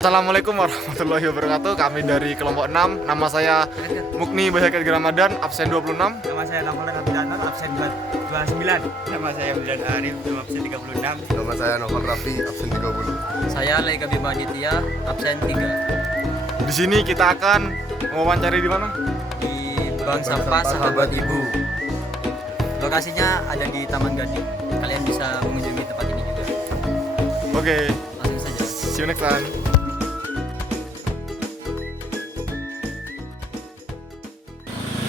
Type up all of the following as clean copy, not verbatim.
Assalamualaikum warahmatullahi wabarakatuh. Kami dari kelompok 6. Nama saya Mukni Bahagia Ramadan, absen 26. Nama saya Novel Rafidato, absen 29. Nama saya Wildan Arif, absen 36. Nama saya Novel Rafi, absen 30. Saya Laika Bima Nitya, absen 3 Di sini kita akan mewawancari di mana? di Bank Sampah Sahabat Ibu. Lokasinya ada di Taman Gading. Kalian bisa mengunjungi tempat ini juga. Oke, Langsung saja. see you next time.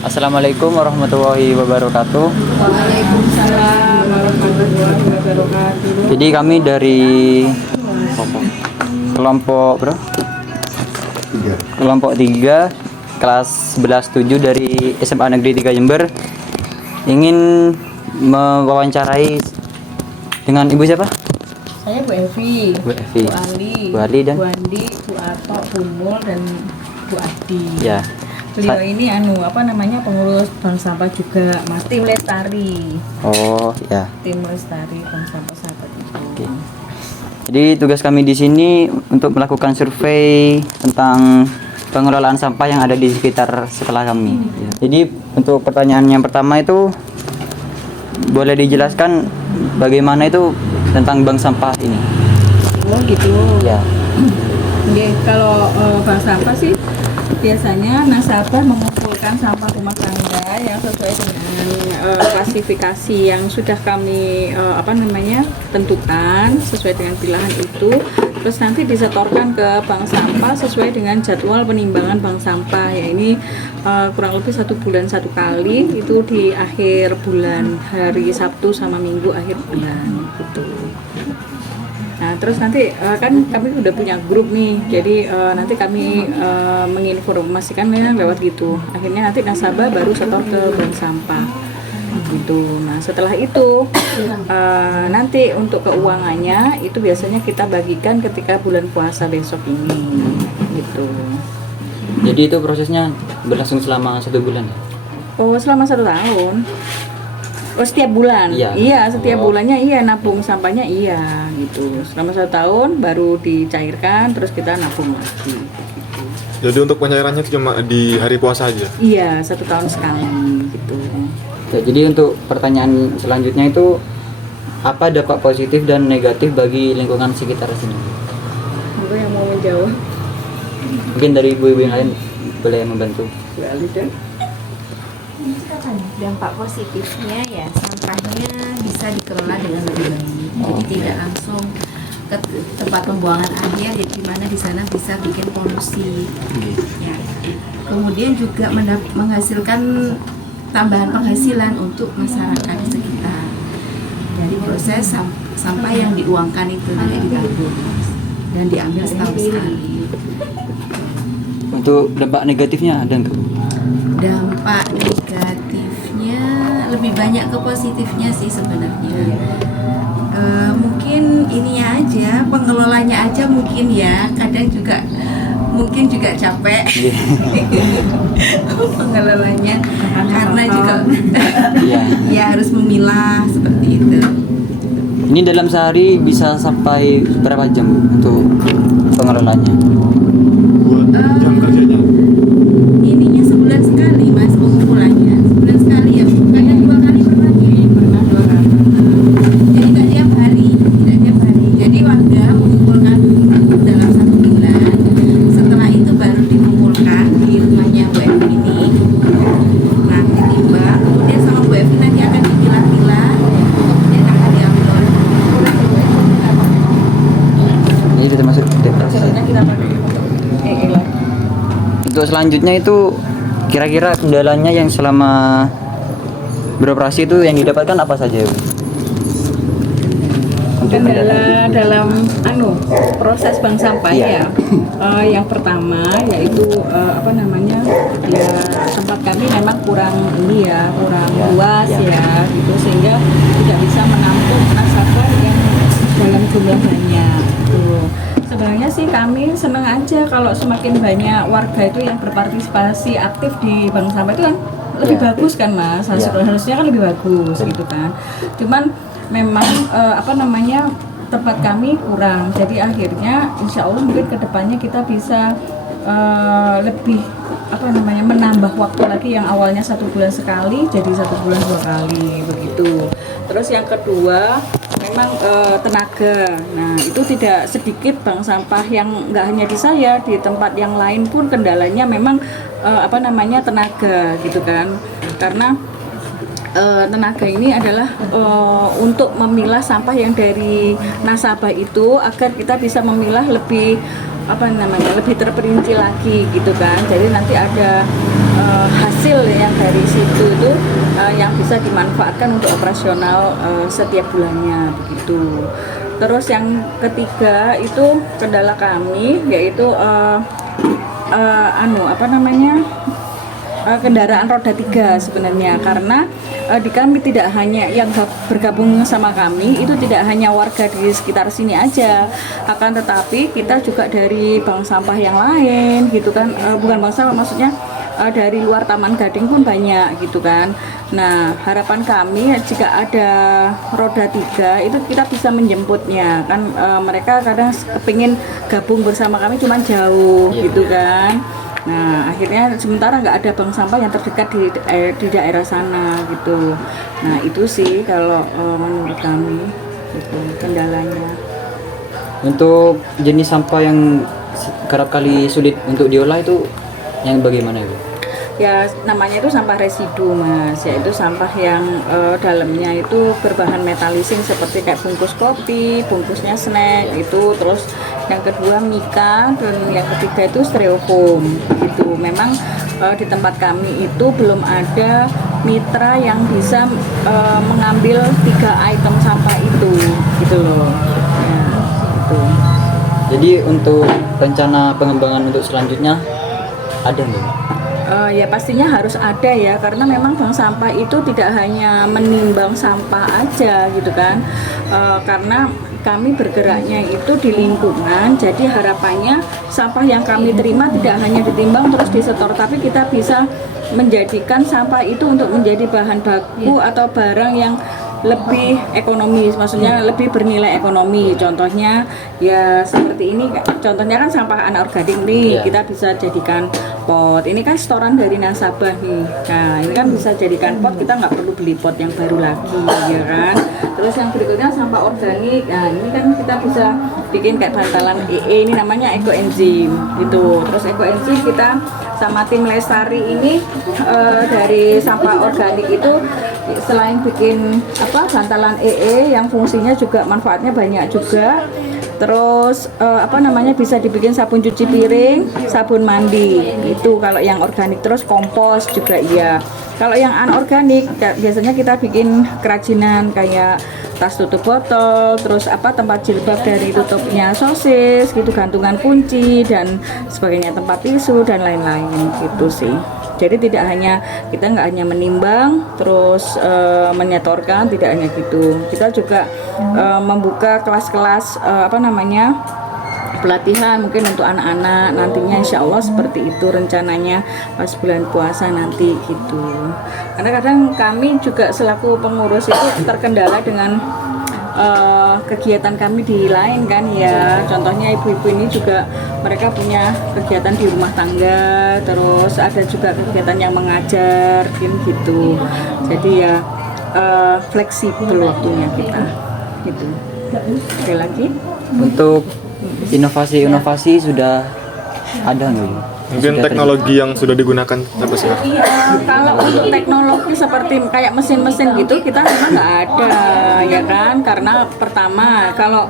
Assalamualaikum warahmatullahi wabarakatuh. Waalaikumsalam warahmatullahi wabarakatuh. Jadi kami dari kelompok bro? Kelompok 3 kelas 11-7 dari SMA Negeri 3 Jember ingin mewawancarai dengan ibu siapa? Saya Bu Evi, Bu Evi. Bu Ali, Bu Ali dan Bu Andi, Bu Ato, Bu Mul, dan Bu Adi. ya. Beliau ini pengurus bank sampah juga, Mas Tim Lestari. Oh ya. Tim Lestari bank sampah sahabat Ibu. Oke. Jadi tugas kami di sini untuk melakukan survei tentang pengelolaan sampah yang ada di sekitar sekolah kami. Jadi untuk pertanyaan yang pertama itu boleh dijelaskan bagaimana itu tentang bank sampah ini? Oh gitu. Ya. Oke, kalau bank sampah sih biasanya nasabah mengumpulkan sampah rumah tangga yang sesuai dengan klasifikasi yang sudah kami tentukan sesuai dengan pilihan itu, terus nanti disetorkan ke bank sampah sesuai dengan jadwal penimbangan bank sampah ya. Ini kurang lebih 1 bulan 1 kali, itu di akhir bulan, hari Sabtu sama Minggu akhir bulan gitu. Nah, terus nanti kan kami udah punya grup nih, jadi nanti kami menginformasikan lewat gitu. Akhirnya nanti nasabah baru setor ke bank sampah gitu. Nah, setelah itu nanti untuk keuangannya itu biasanya kita bagikan ketika bulan puasa besok ini gitu. Jadi itu prosesnya berlangsung selama 1 bulan ya? Oh, selama 1 tahun. Oh, setiap bulan? Iya. Iya, setiap bulannya iya, nabung sampahnya iya gitu. Selama 1 tahun baru dicairkan, terus kita nabung lagi. Jadi untuk pencairannya itu cuma di hari puasa aja? Iya, 1 tahun sekali gitu. Ya, jadi untuk pertanyaan selanjutnya itu apa dampak positif dan negatif bagi lingkungan sekitar sini? Apa yang mau menjawab? Mungkin dari ibu-ibu yang lain boleh membantu. Bu Ali dan Dampak positifnya ya sampahnya bisa dikelola dengan lebih baik. Jadi tidak langsung ke tempat pembuangan akhir, jadi di mana di sana bisa bikin polusi. Ya. Kemudian juga menghasilkan tambahan penghasilan untuk masyarakat sekitar dari proses sampah yang diuangkan itu nanti ditabung dan diambil setahun sekali. Untuk dampak negatifnya ada enggak? Dampak negatifnya lebih banyak ke positifnya sih sebenarnya. Mungkin ininya aja, pengelolanya aja mungkin ya, kadang juga mungkin juga capek pengelolanya karena juga ya harus memilah seperti itu. Ini dalam sehari bisa sampai berapa jam untuk pengelolanya? Buat jam kerjanya? Ininya sebulan sekali mas pengumpulannya, sebulan sekali ya, kadang 2 kali pernah ya, pernah 2 kali. Jadi nggak tiap hari, tidak tiap hari. Jadi warga mengumpulkan dulu dalam 1 bulan, setelah itu baru dikumpulkan di rumahnya Bu Evi ini. Nah ditimbang, kemudian sama Bu Evi nanti akan dipilah-pilah, kemudian akan diambil oleh Ini sudah termasuk proses. caranya kita pakai lah. Untuk selanjutnya itu kira-kira kendalanya yang selama beroperasi itu yang didapatkan apa saja, Bu? Untuk Kendala dalam proses bank sampah Iya. ya. Yang pertama yaitu ya tempat kami memang kurang luas ya gitu, sehingga tidak bisa menampung nasabah yang dalam jumlah banyak gitu. Sebenarnya sih kami senang aja kalau semakin banyak warga itu yang berpartisipasi aktif di bank sampah itu kan lebih Ya. bagus kan mas, harusnya kan lebih bagus gitu kan. Cuman memang tempat kami kurang. Jadi akhirnya insya Allah mungkin kedepannya kita bisa lebih menambah waktu lagi yang awalnya 1 bulan sekali jadi 1 bulan 2 kali begitu. Terus yang kedua memang tenaga. Nah itu tidak sedikit bank sampah yang nggak hanya di saya, di tempat yang lain pun kendalanya memang tenaga gitu kan, karena tenaga ini adalah untuk memilah sampah yang dari nasabah itu agar kita bisa memilah lebih lebih terperinci lagi gitu kan. Jadi nanti ada hasil yang dari situ itu yang bisa dimanfaatkan untuk operasional setiap bulannya begitu. Terus yang ketiga itu kendala kami yaitu kendaraan roda 3 sebenarnya, karena di kami tidak hanya yang bergabung sama kami itu tidak hanya warga di sekitar sini aja, akan tetapi kita juga dari bank sampah yang lain gitu kan, bukan bank sampah maksudnya dari luar Taman Gading pun banyak gitu kan. Nah harapan kami jika ada roda 3 itu kita bisa menjemputnya kan, mereka kadang kepingin gabung bersama kami cuman jauh gitu kan. Nah akhirnya sementara nggak ada bank sampah yang terdekat di daerah sana gitu. Nah itu sih kalau menurut kami itu kendalanya. Untuk jenis sampah yang kerap kali sulit untuk diolah itu yang bagaimana Ibu? Ya namanya itu sampah residu Mas, yaitu sampah yang dalamnya itu berbahan metalising seperti kayak bungkus kopi, bungkusnya snack itu, terus yang kedua mika, dan yang ketiga itu styrofoam gitu. Memang di tempat kami itu belum ada mitra yang bisa mengambil 3 item sampah itu gitu loh ya, gitu. Jadi untuk rencana pengembangan untuk selanjutnya ada nih? Ya pastinya harus ada ya, karena memang bank sampah itu tidak hanya menimbang sampah aja gitu kan, karena kami bergeraknya itu di lingkungan, jadi harapannya sampah yang kami terima tidak hanya ditimbang terus disetor, tapi kita bisa menjadikan sampah itu untuk menjadi bahan baku atau barang yang lebih ekonomis, maksudnya lebih bernilai ekonomi. Contohnya ya seperti ini, contohnya kan sampah anorganik nih, kita bisa jadikan pot. Ini kan setoran dari nasabah nih. Nah ini kan bisa jadikan pot, kita nggak perlu beli pot yang baru lagi ya kan. Terus yang berikutnya sampah organik. Nah ini kan kita bisa bikin kayak bantalan EE, ini namanya ekoenzim gitu. Terus ekoenzim kita sama tim Lestari ini dari sampah organik itu selain bikin bantalan EE yang fungsinya juga manfaatnya banyak juga. Terus bisa dibikin sabun cuci piring, sabun mandi itu kalau yang organik. Terus kompos juga iya. Kalau yang anorganik biasanya kita bikin kerajinan kayak tas tutup botol, terus tempat jilbab dari tutupnya sosis gitu, gantungan kunci dan sebagainya, tempat tisu dan lain-lain gitu sih. Jadi tidak hanya kita nggak hanya menimbang terus menyetorkan, tidak hanya gitu. Kita juga membuka kelas-kelas pelatihan mungkin untuk anak-anak nantinya, insya Allah seperti itu rencananya pas bulan puasa nanti gitu. Karena kadang kami juga selaku pengurus itu terkendala dengan kegiatan kami di lain kan ya. Contohnya ibu-ibu ini juga mereka punya kegiatan di rumah tangga, terus ada juga kegiatan yang mengajar gitu. Jadi ya fleksibel waktunya kita gitu. Sekali lagi untuk inovasi sudah ada nggak? Mungkin teknologi yang sudah digunakan apa sih? Kalau untuk teknologi seperti kayak mesin-mesin gitu kita memang nggak ada ya kan, karena pertama kalau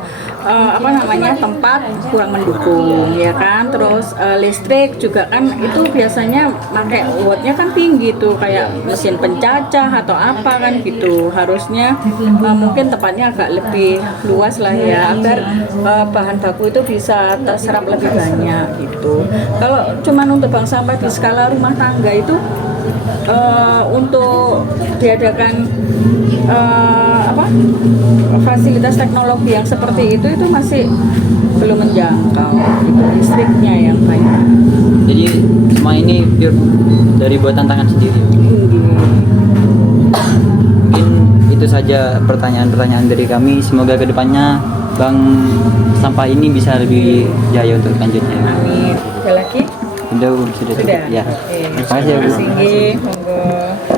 tempat kurang mendukung ya kan, terus listrik juga kan itu biasanya pakai wattnya kan tinggi tuh kayak mesin pencacah atau apa kan gitu. Harusnya mungkin tempatnya agak lebih luas lah ya agar bahan baku itu bisa terserap lebih banyak gitu. Kalau cuman untuk bank sampah di skala rumah tangga itu untuk diadakan fasilitas teknologi yang seperti itu masih belum menjangkau gitu, listriknya yang banyak. Jadi semua ini pure dari buatan tangan sendiri. Mungkin itu itu saja pertanyaan-pertanyaan dari kami. Semoga kedepannya bank sampah ini bisa lebih jaya untuk selanjutnya. Amin. Ada lagi? Sudah cukup. Sudah. Ya. Oke. Terima kasih ya, Bu. Terima kasih. Monggo.